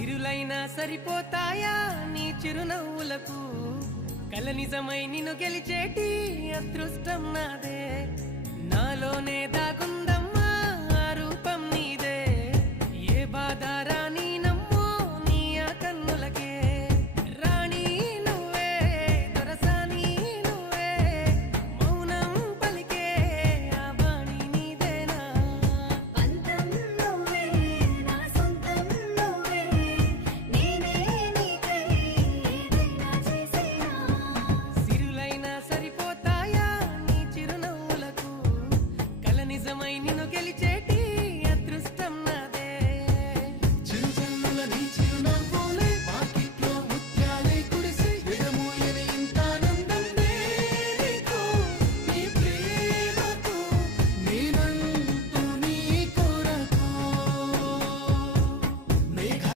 సిరులైనా సరిపోతాయా నీ చిరునవ్వులకు కల నిజమై నిన్ను గెలిచేటి అదృష్టం నాదే నాలోనే